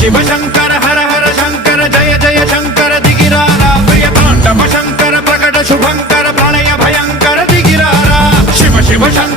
शिव शंकर हर हर शंकर जय जय शंकर दिगिरारा प्रिय तांडव शंकर प्रकट शुभंकर प्रणय भयंकर दिगिरारा शिव शिव शंकर